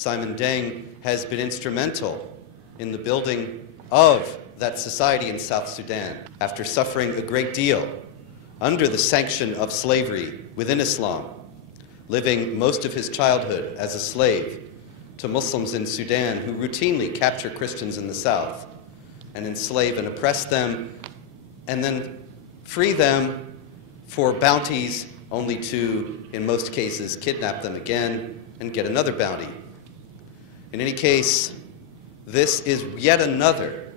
Simon Deng has been instrumental in the building of that society in South Sudan after suffering a great deal under the sanction of slavery within Islam, living most of his childhood as a slave to Muslims in Sudan who routinely capture Christians in the south and enslave and oppress them and then free them for bounties only to, in most cases, kidnap them again and get another bounty. In any case, this is yet another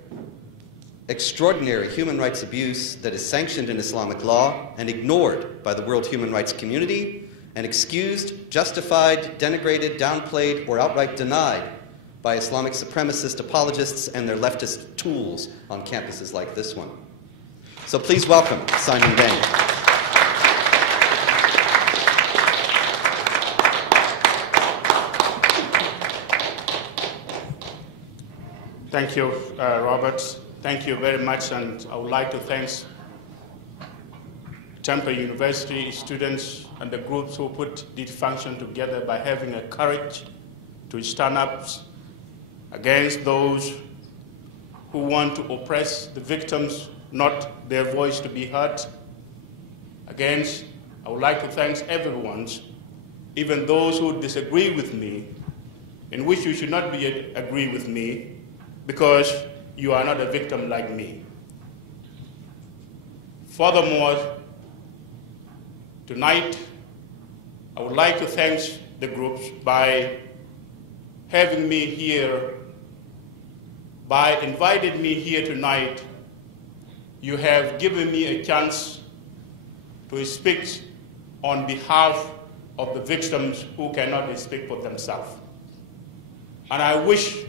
extraordinary human rights abuse that is sanctioned in Islamic law and ignored by the world human rights community and excused, justified, denigrated, downplayed, or outright denied by Islamic supremacist apologists and their leftist tools on campuses like this one. So please welcome Simon Deng. Thank you, Robert. Thank you very much, and I would like to thank Temple University students and the groups who put this function together by having a courage to stand up against those who want to oppress the victims, not their voice to be heard. Again, I would like to thank everyone, even those who disagree with me, in which you should not agree with me, because you are not a victim like me. Furthermore, tonight, I would like to thank the groups by having me here, by inviting me here tonight. You have given me a chance to speak on behalf of the victims who cannot speak for themselves. And I wish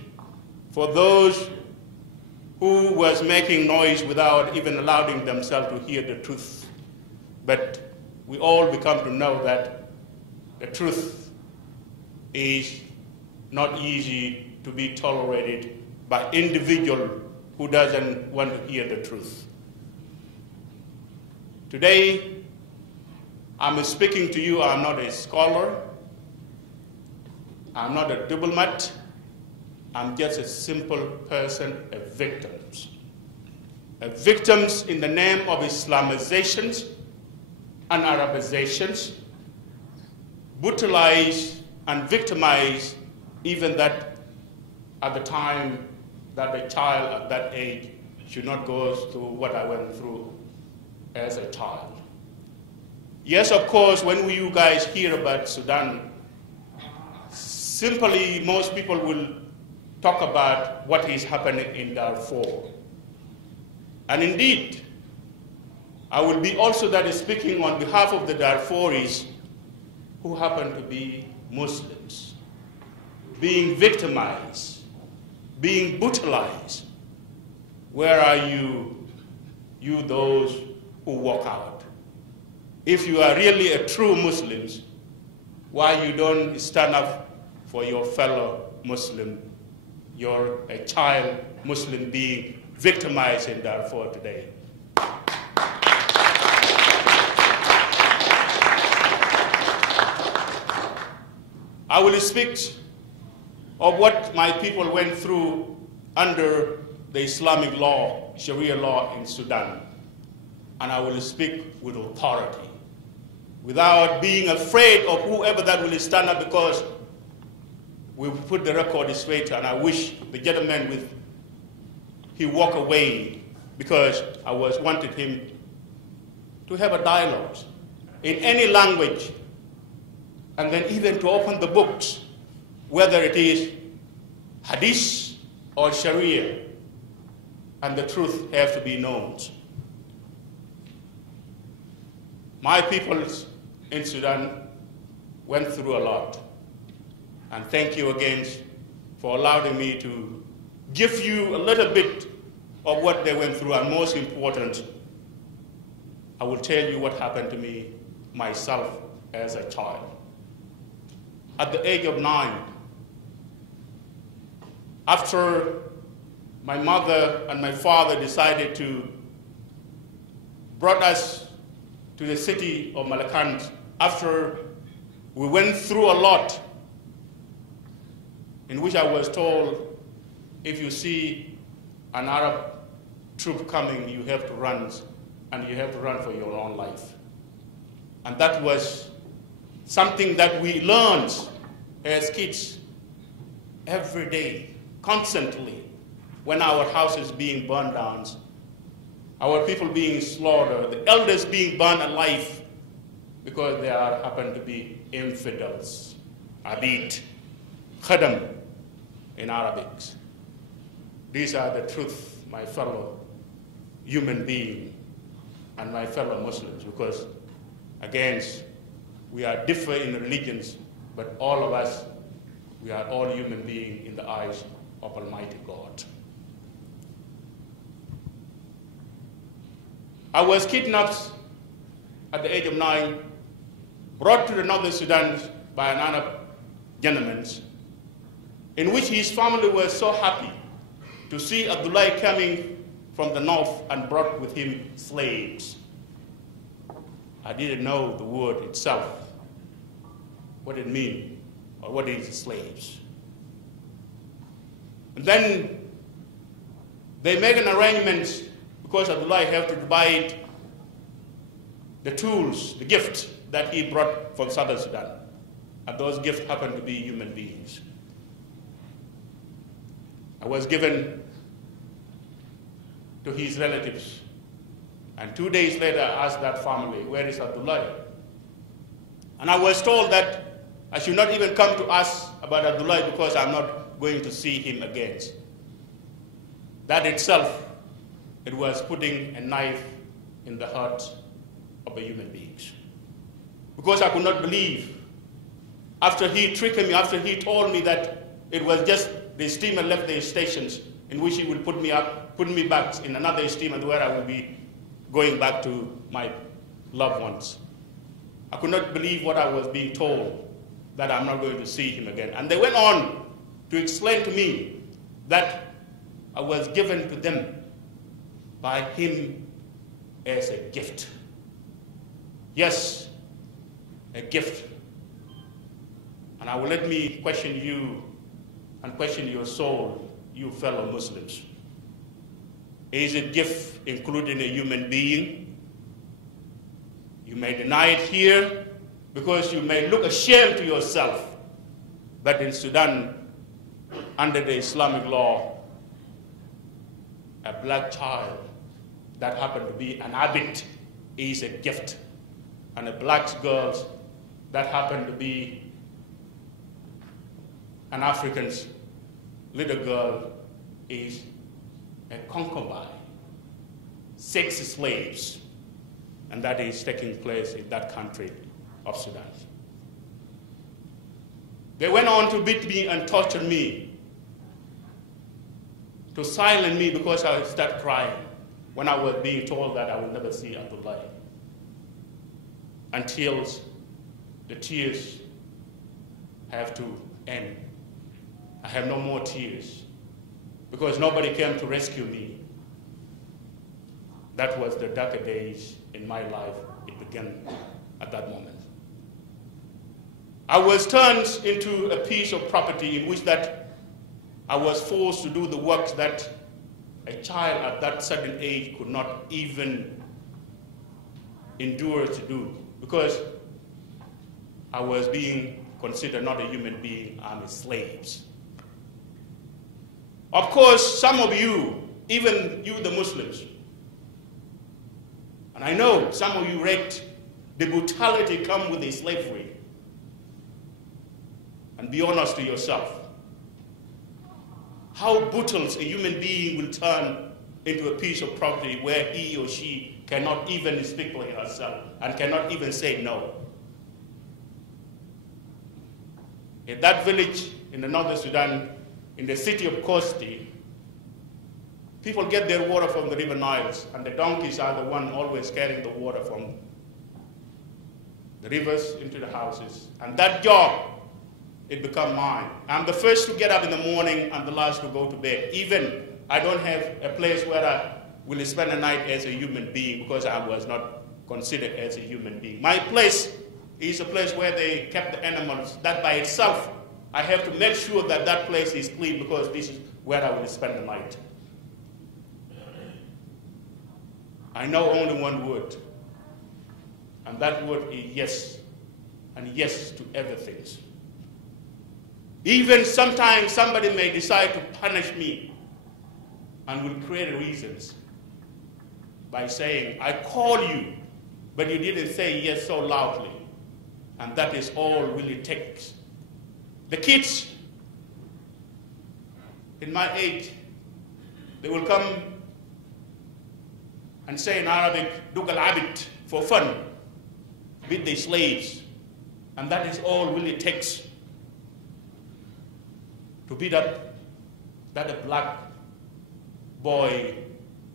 for those who was making noise without even allowing themselves to hear the truth. But we all become to know that the truth is not easy to be tolerated by individual who doesn't want to hear the truth. Today, I'm speaking to you. I'm not a scholar. I'm not a diplomat. I'm just a simple person, a victim. A victims in the name of Islamizations and Arabizations, brutalized and victimized, even that at the time that a child at that age should not go through what I went through as a child. Yes, of course, when you guys hear about Sudan, simply most people will talk about what is happening in Darfur. And indeed, I will be also that speaking on behalf of the Darfuris who happen to be Muslims, being victimized, being brutalized. Where are you those who walk out? If you are really a true Muslims, why you don't stand up for your fellow Muslim? You're a child Muslim being victimized in Darfur today. I will speak of what my people went through under the Islamic law, Sharia law in Sudan. And I will speak with authority, without being afraid of whoever that will stand up, because we put the record straight, and I wish the gentleman he walk away, because I wanted him to have a dialogue in any language, and then even to open the books, whether it is Hadith or Sharia, and the truth have to be known. My people in Sudan went through a lot. And thank you again for allowing me to give you a little bit of what they went through. And most important, I will tell you what happened to me, myself, as a child. At the age of 9, after my mother and my father decided to brought us to the city of Malakand, after we went through a lot, in which I was told, if you see an Arab troop coming, you have to run, and you have to run for your own life. And that was something that we learned as kids every day, constantly, when our houses being burned down, our people being slaughtered, the elders being burned alive, because they happen to be infidels, abid, khadam in Arabic. These are the truth, my fellow human being and my fellow Muslims, because again, we are different in religions, but all of us, we are all human beings in the eyes of Almighty God. I was kidnapped at the age of 9, brought to the northern Sudan by an Arab gentleman, in which his family was so happy to see Abdullah coming from the north and brought with him slaves. I didn't know the word itself, what it means, or what is slaves. And then they make an arrangement, because Abdullah have to divide the tools, the gift that he brought from southern Sudan. And those gifts happen to be human beings. I was given to his relatives. And 2 days later, I asked that family, where is Abdullah? And I was told that I should not even come to ask about Abdullah because I'm not going to see him again. That itself, it was putting a knife in the heart of a human being. Because I could not believe, after he tricked me, after he told me that it was just the steamer left the stations in which he would put me back in another steamer where I would be going back to my loved ones. I could not believe what I was being told, that I'm not going to see him again. And they went on to explain to me that I was given to them by him as a gift. Yes, a gift. And I will let me question you and question your soul, you fellow Muslims. Is a gift including a human being? You may deny it here because you may look ashamed to yourself. But in Sudan, under the Islamic law, a black child that happened to be an abid is a gift. And a black girl that happened to be an African little girl is a concubine, sex slaves, and that is taking place in that country of Sudan. They went on to beat me and torture me, to silence me because I started crying when I was being told that I would never see Abdullah, until the tears have to end. I have no more tears because nobody came to rescue me. That was the darker days in my life. It began at that moment. I was turned into a piece of property in which that I was forced to do the work that a child at that certain age could not even endure to do, because I was being considered not a human being, I'm a slave. Of course, some of you, even you the Muslims, and I know some of you read the brutality come with the slavery. And be honest to yourself. How brutal a human being will turn into a piece of property where he or she cannot even speak for herself and cannot even say no. In that village in the northern Sudan, in the city of Kosti, people get their water from the river Niles, and the donkeys are the one always carrying the water from the rivers into the houses. And that job, it become mine. I'm the first to get up in the morning and the last to go to bed. Even I don't have a place where I will spend the night as a human being because I was not considered as a human being. My place is a place where they kept the animals. That by itself I have to make sure that that place is clean because this is where I will spend the night. I know only one word, and that word is yes, and yes to everything. Even sometimes somebody may decide to punish me and will create reasons by saying, I call you, but you didn't say yes so loudly. And that is all really takes. The kids in my age, they will come and say in Arabic, Dugal Abid, for fun, beat the slaves. And that is all really takes to beat up that black boy,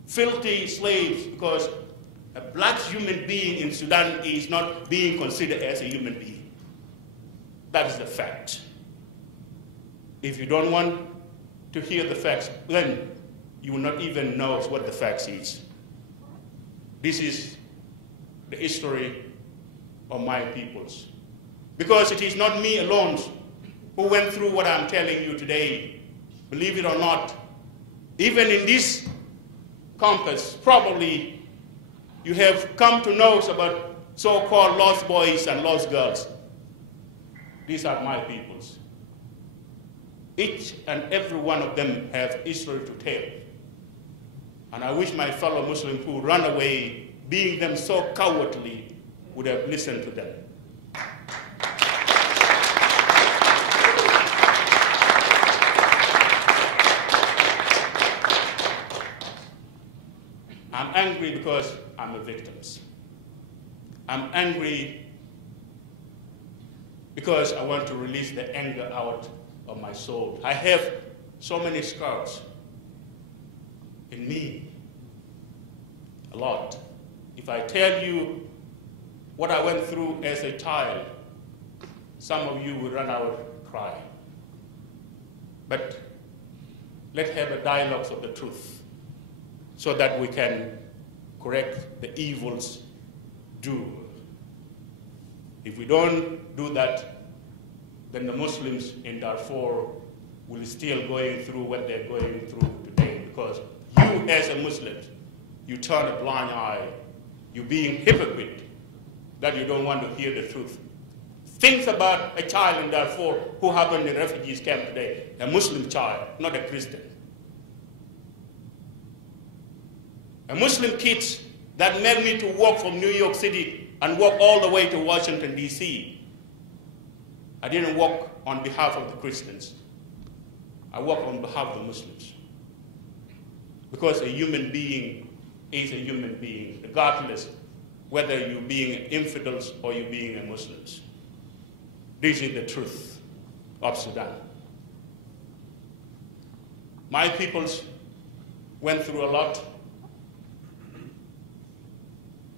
filthy slaves, because a black human being in Sudan is not being considered as a human being. That is the fact. If you don't want to hear the facts, then you will not even know what the facts is. This is the history of my peoples. Because it is not me alone who went through what I'm telling you today. Believe it or not, even in this campus, probably you have come to know about so-called lost boys and lost girls. These are my peoples. Each and every one of them have history to tell. And I wish my fellow Muslims who run away, being them so cowardly, would have listened to them. I'm angry because I'm a victim. I'm angry because I want to release the anger out of my soul. I have so many scars in me, a lot. If I tell you what I went through as a child, some of you will run out crying. But let's have a dialogue of the truth so that we can correct the evils due. If we don't do that, then the Muslims in Darfur will still going through what they're going through today, because you as a Muslim, you turn a blind eye. You're being hypocrite that you don't want to hear the truth. Think about a child in Darfur who happened in refugees camp today, a Muslim child, not a Christian. A Muslim kid that made me to walk from New York City and walk all the way to Washington, D.C. I didn't walk on behalf of the Christians. I walked on behalf of the Muslims. Because a human being is a human being, regardless whether you're being infidels or you're being a Muslims. This is the truth of Sudan. My peoples went through a lot.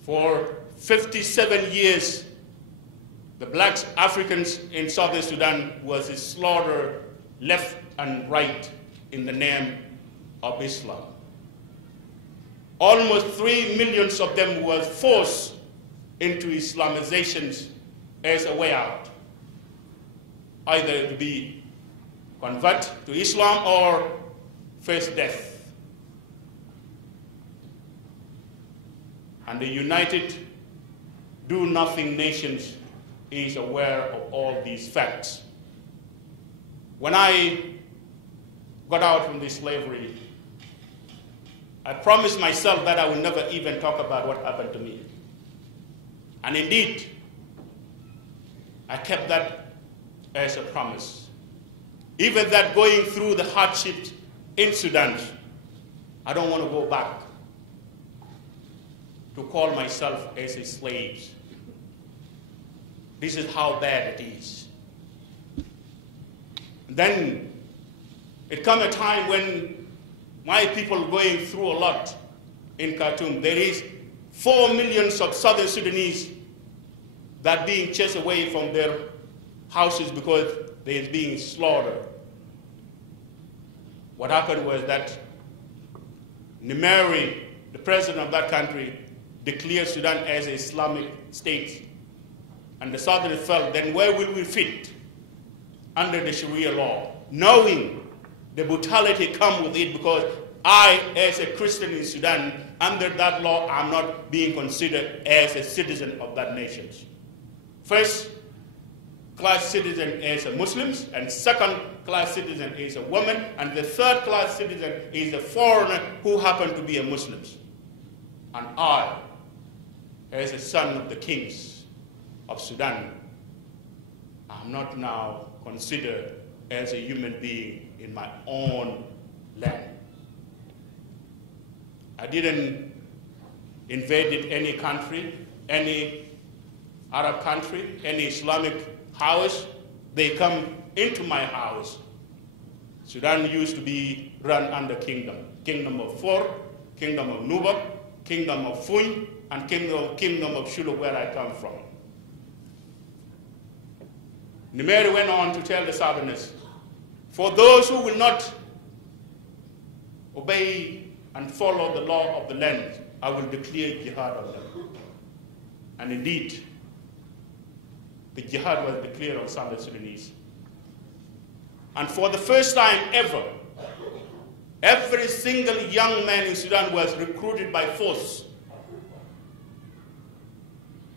For 57 years, the black Africans in southern Sudan was slaughtered left and right in the name of Islam. Almost 3 million of them were forced into Islamizations as a way out, either to be convert to Islam or face death. And the United Do-Nothing Nations is aware of all these facts. When I got out from this slavery, I promised myself that I would never even talk about what happened to me. And indeed, I kept that as a promise. Even that going through the hardships in Sudan, I don't want to go back to call myself as a slave. This is how bad it is. Then it come a time when my people going through a lot in Khartoum. There is 4 million of southern Sudanese that being chased away from their houses because they're being slaughtered. What happened was that Nimeri, the president of that country, declared Sudan as an Islamic state. And the Southerners felt, then where will we fit? under the Sharia law, knowing the brutality come with it, because I, as a Christian in Sudan, under that law, I'm not being considered as a citizen of that nation. First-class citizen is a Muslim, and second-class citizen is a woman, and the third-class citizen is a foreigner who happen to be a Muslim. And I, as a son of the kings of Sudan, I'm not now considered as a human being in my own land. I didn't invade any country, any Arab country, any Islamic house. They come into my house. Sudan used to be run under kingdom of Fur, kingdom of Nuba, kingdom of Funy, and kingdom of Shulu, where I come from. Nimeri went on to tell the Southerners, for those who will not obey and follow the law of the land, I will declare jihad on them. And indeed, the jihad was declared on Southern Sudanese. And for the first time ever, every single young man in Sudan was recruited by force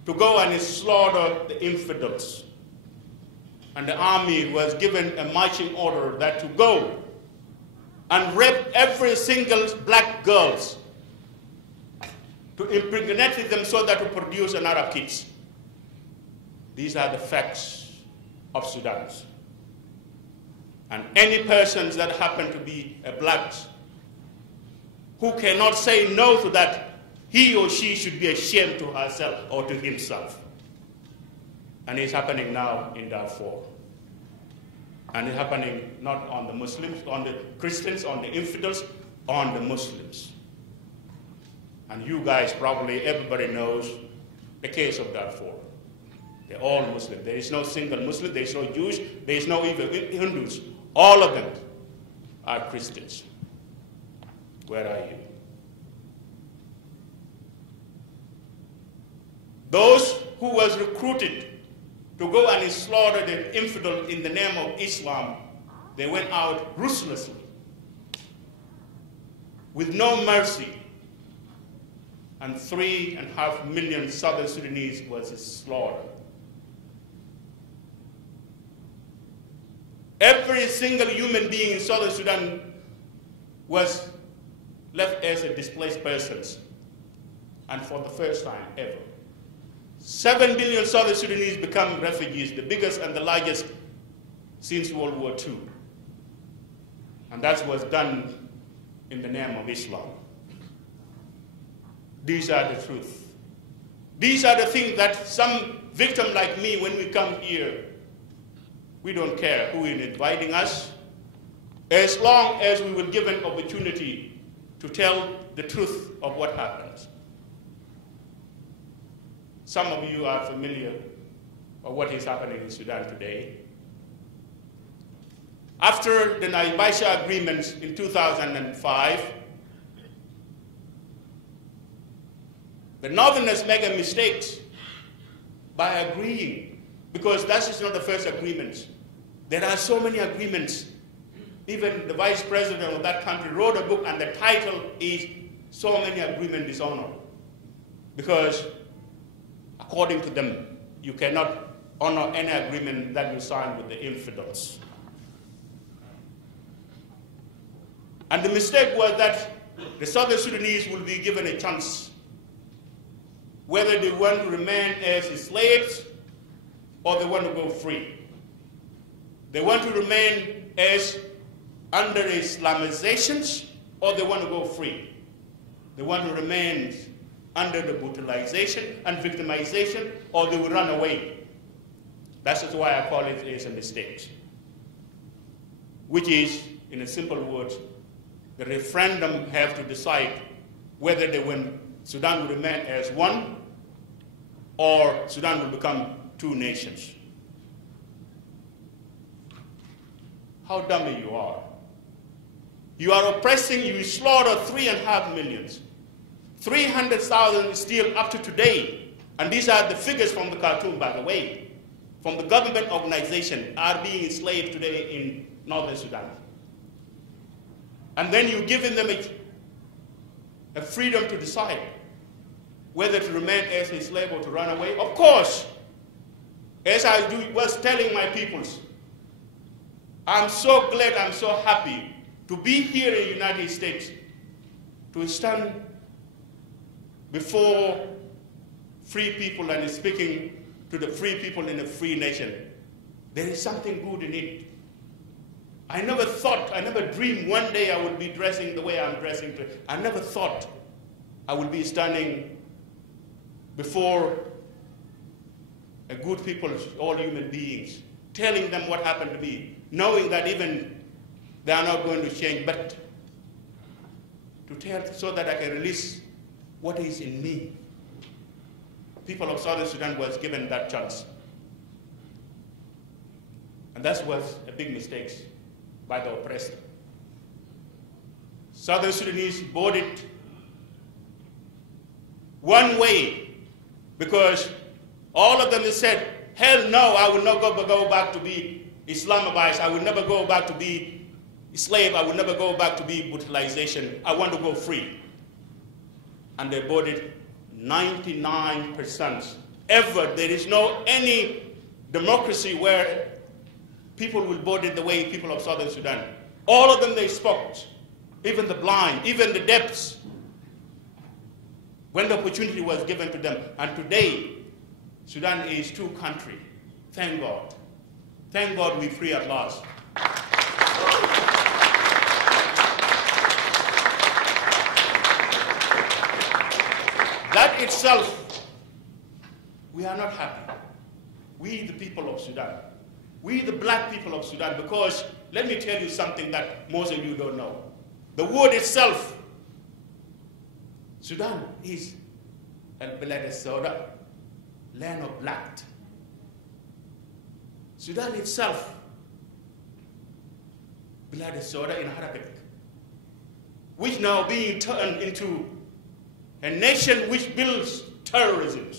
to go and slaughter the infidels. And the army was given a marching order that to go and rape every single black girls, to impregnate them so that to produce another kids. These are the facts of Sudan. And any persons that happen to be a black who cannot say no to that, he or she should be ashamed to herself or to himself. And it's happening now in Darfur. And it's happening not on the Muslims, on the Christians, on the infidels, on the Muslims. And you guys probably, everybody knows the case of Darfur. They're all Muslim. There is no single Muslim, there is no Jews, there is no even Hindus. All of them are Christians. Where are you? Those who was recruited to go and slaughter the infidel in the name of Islam, they went out ruthlessly, with no mercy, and 3.5 million Southern Sudanese was slaughtered. Every single human being in Southern Sudan was left as a displaced person, and for the first time ever. 7 billion Southern Sudanese become refugees, the biggest and the largest since World War II. And that was done in the name of Islam. These are the truth. These are the things that some victim like me, when we come here, we don't care who is inviting us, as long as we will give an opportunity to tell the truth of what happens. Some of you are familiar with what is happening in Sudan today. After the Naivasha agreements in 2005, the Northerners make a mistake by agreeing, because that is not the first agreement. There are so many agreements. Even the vice president of that country wrote a book, and the title is So Many Agreement Dishonor. Because according to them, you cannot honor any agreement that you sign with the infidels. And the mistake was that the Southern Sudanese will be given a chance whether they want to remain as slaves or they want to go free. They want to remain as under Islamizations or they want to go free. They want to remain under the brutalization and victimization, or they will run away. That's why I call it as a mistake. Which is, in a simple word, the referendum have to decide whether they want Sudan will remain as one, or Sudan will become two nations. How dumb you are. You are oppressing, you slaughter 3.5 million. 300,000 still up to today. And these are the figures from the Khartoum, by the way. from the government organization are being enslaved today in northern Sudan. And then you're giving them a freedom to decide whether to remain as a slave or to run away. Of course, as I was telling my peoples, I'm so glad, I'm so happy to be here in the United States, to stand before free people and speaking to the free people in a free nation. There is something good in it. I never thought, I never dreamed one day I would be dressing the way I'm dressing today. I never thought I would be standing before a good people, all human beings, telling them what happened to me, knowing that even they are not going to change, but to tell so that I can release what is in me. People of Southern Sudan was given that chance. And that was a big mistake by the oppressor. Southern Sudanese boarded one way because all of them said, hell no, I will not go back to be Islamized. I will never go back to be a slave. I will never go back to be brutalization. I want to go free. And they boarded 99%. Ever, there is no any democracy where people will board it the way people of Southern Sudan. All of them, they spoke, even the blind, even the deaf, when the opportunity was given to them. And today, Sudan is two countries. Thank God. Thank God we're free at last. That itself, we are not happy. We, the people of Sudan. We, the black people of Sudan, because let me tell you something that most of you don't know. The word itself, Sudan is al-Balad al-Sawda, land of black. Sudan itself, Balad al-Sawda in Arabic, which now being turned into a nation which builds terrorism,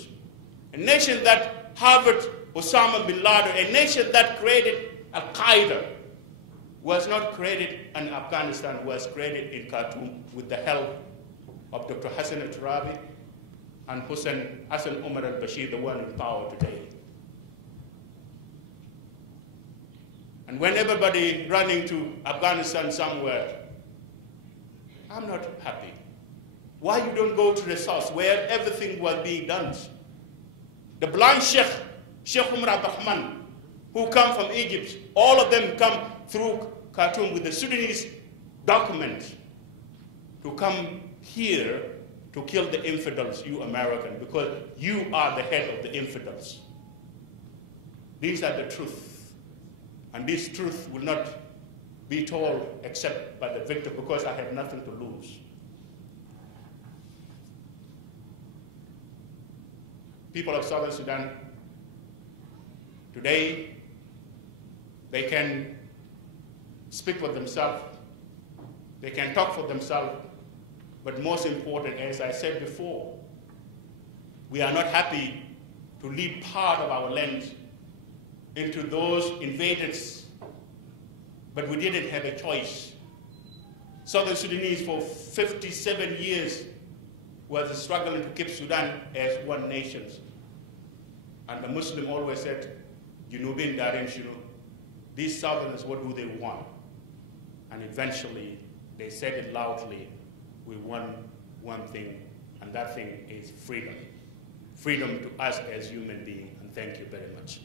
a nation that harbored Osama bin Laden, a nation that created Al-Qaeda, was not created in Afghanistan, was created in Khartoum with the help of Dr. Hassan al-Turabi and Hassan Omar al-Bashir, the one in power today. And when everybody running to Afghanistan somewhere, I'm not happy. Why you don't go to the south where everything was being done? The blind Sheikh Umar Abdurrahman, who come from Egypt, all of them come through Khartoum with the Sudanese document to come here to kill the infidels, you American, because you are the head of the infidels. These are the truth. And this truth will not be told except by the victor, because I have nothing to lose. People of Southern Sudan, today, they can speak for themselves, they can talk for themselves, but most important, as I said before, we are not happy to leave part of our land into those invaders, but we didn't have a choice. Southern Sudanese for 57 years was struggling to keep Sudan as one nation. And the Muslim always said, Junubin Darin Shunu, these Southerners, what do they want? And eventually, they said it loudly, we want one thing, and that thing is freedom. Freedom to us as human beings, and thank you very much.